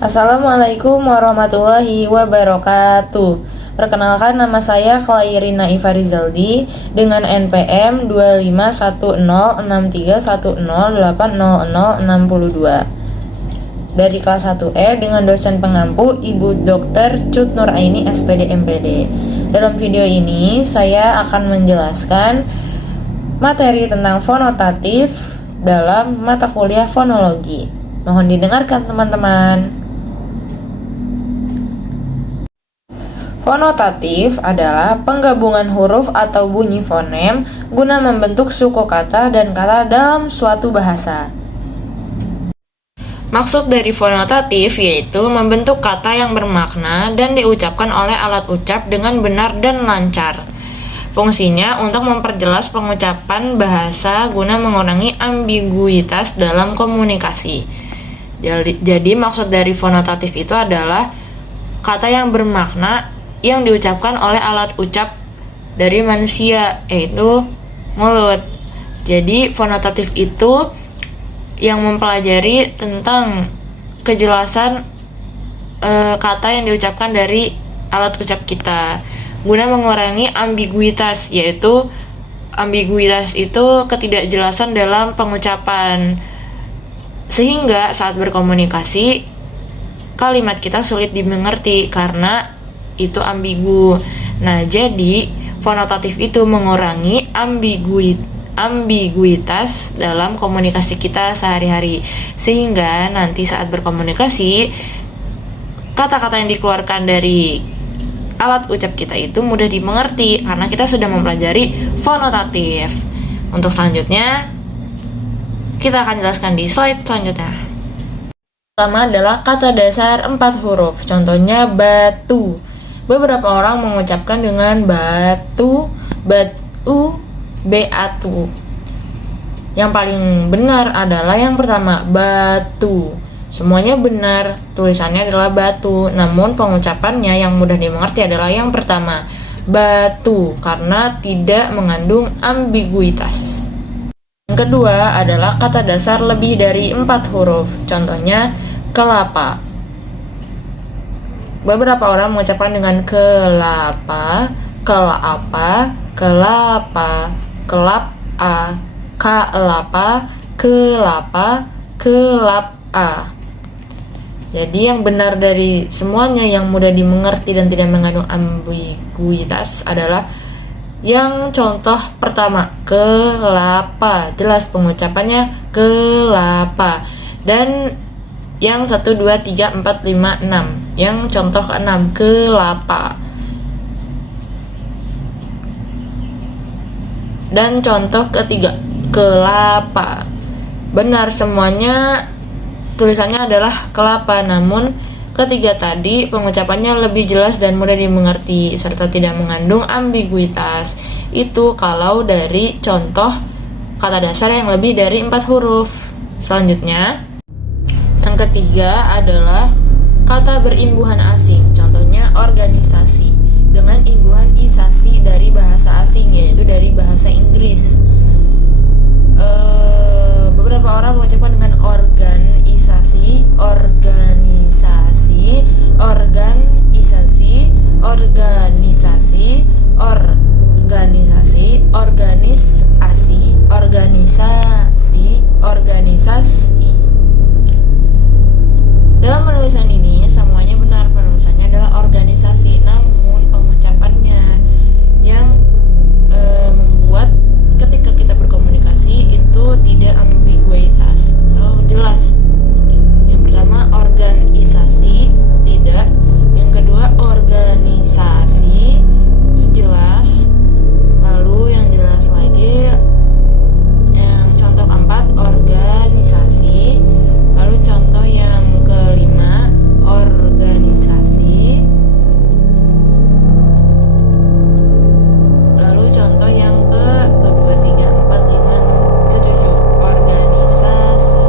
Assalamualaikum warahmatullahi wabarakatuh. Perkenalkan, nama saya Khairina Iva Rizaldi dengan NPM 25106310806062 dari kelas 1E dengan dosen pengampu Ibu Dr. Cut Nuraini SPD MPD. Dalam video ini saya akan menjelaskan materi tentang fonotatif dalam mata kuliah fonologi. Mohon didengarkan teman-teman. Fonotatif adalah penggabungan huruf atau bunyi fonem guna membentuk suku kata dan kata dalam suatu bahasa. Maksud dari fonotatif yaitu membentuk kata yang bermakna dan diucapkan oleh alat ucap dengan benar dan lancar. Fungsinya untuk memperjelas pengucapan bahasa guna mengurangi ambiguitas dalam komunikasi. Jadi maksud dari fonotatif itu adalah kata yang bermakna yang diucapkan oleh alat ucap dari manusia, yaitu mulut. Jadi fonotatif itu yang mempelajari tentang kejelasan kata yang diucapkan dari alat ucap kita guna mengurangi ambiguitas, yaitu ambiguitas itu ketidakjelasan dalam pengucapan, sehingga saat berkomunikasi kalimat kita sulit dimengerti karena itu ambigu. Nah, jadi fonotatif itu mengurangi ambiguitas dalam komunikasi kita sehari-hari, sehingga nanti saat berkomunikasi kata-kata yang dikeluarkan dari alat ucap kita itu mudah dimengerti karena kita sudah mempelajari fonotatif. Untuk selanjutnya kita akan jelaskan di slide selanjutnya. Pertama adalah kata dasar 4 huruf. Contohnya batu. Beberapa orang mengucapkan dengan batu, batu, beatu. Yang paling benar adalah yang pertama, batu. Semuanya benar, tulisannya adalah batu. Namun pengucapannya yang mudah dimengerti adalah yang pertama, batu, karena tidak mengandung ambiguitas. Yang kedua adalah kata dasar lebih dari 4 huruf. Contohnya, kelapa. Beberapa orang mengucapkan dengan kelapa, kelapa, kelapa, kelapa, kelapa, kelapa, kelapa. Jadi yang benar dari semuanya yang mudah dimengerti dan tidak mengandung ambiguitas adalah yang contoh pertama, kelapa. Jelas pengucapannya kelapa. Dan yang 1, 2, 3, 4, 5, 6. Yang contoh ke-6, kelapa. Dan contoh ketiga, kelapa. Benar semuanya tulisannya adalah kelapa, namun ketiga tadi pengucapannya lebih jelas dan mudah dimengerti serta tidak mengandung ambiguitas. Itu kalau dari contoh kata dasar yang lebih dari 4 huruf. Selanjutnya, yang ketiga adalah kata berimbuhan asing. Contohnya organisasi dengan imbuhan isasi dari bahasa asing, yaitu dari bahasa Inggris. Beberapa orang mengucapkan dengan organisasi, organisasi, organisasi, organisasi, organisasi, organisasi, organisasi, organisasi. Dalam penulisan ini semuanya benar, penulisannya adalah organisasi, namun pengucapannya yang membuat ketika kita berkomunikasi itu tidak ambiguitas atau jelas. Yang pertama organisasi, tidak. Yang kedua organisasi, itu jelas. Lalu yang jelas lagi yang contoh keempat, organisasi. Lalu contoh yang kelima, organisasi. Lalu contoh yang kedua, 3, 4, 5, 6, 7, organisasi.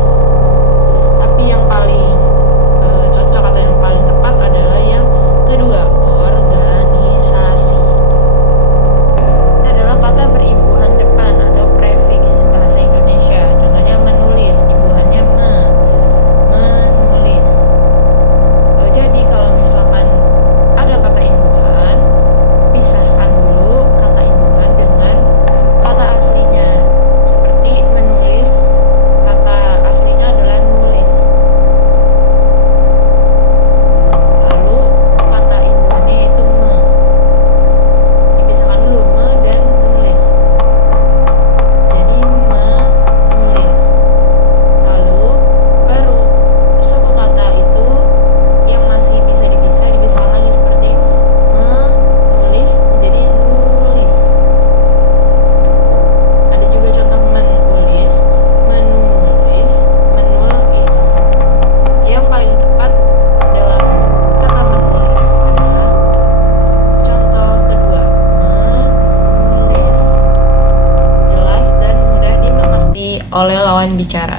oleh lawan bicara.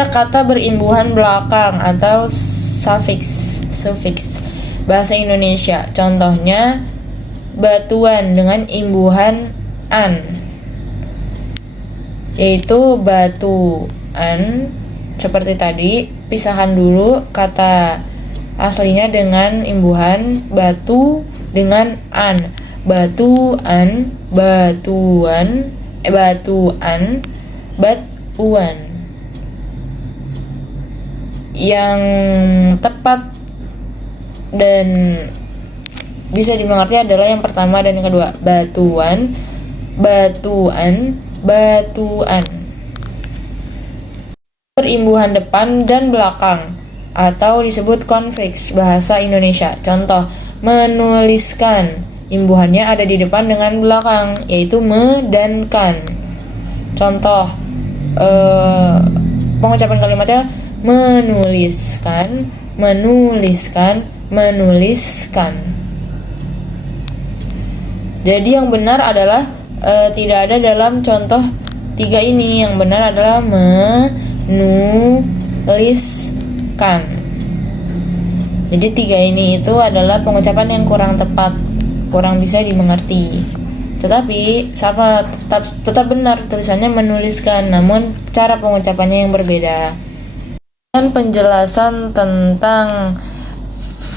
Ada kata berimbuhan belakang atau suffix bahasa Indonesia. Contohnya batuan dengan imbuhan an, yaitu batuan. Seperti tadi, pisahkan dulu kata aslinya dengan imbuhan batu dengan an. Batuan, batuan, batuan. Yang tepat dan bisa dimengerti adalah yang pertama dan yang kedua. Batuan, batuan, batuan. Berimbuhan depan dan belakang atau disebut konfiks bahasa Indonesia. Contoh, menuliskan, imbuhannya ada di depan dengan belakang, yaitu me dan kan. Contoh pengucapan kalimatnya menuliskan, menuliskan, menuliskan. Jadi yang benar adalah tidak ada dalam contoh 3 ini. Yang benar adalah menuliskan. Jadi 3 ini itu adalah pengucapan yang kurang tepat, kurang bisa dimengerti. Tetapi sama tetap benar, tulisannya menuliskan, namun cara pengucapannya yang berbeda. Dan penjelasan tentang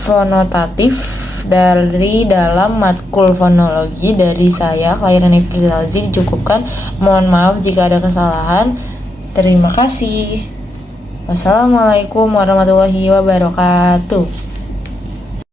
fonotatif dari dalam matkul fonologi dari saya, Khairani Firzalzi, dicukupkan. Mohon maaf jika ada kesalahan. Terima kasih. Wassalamualaikum warahmatullahi wabarakatuh.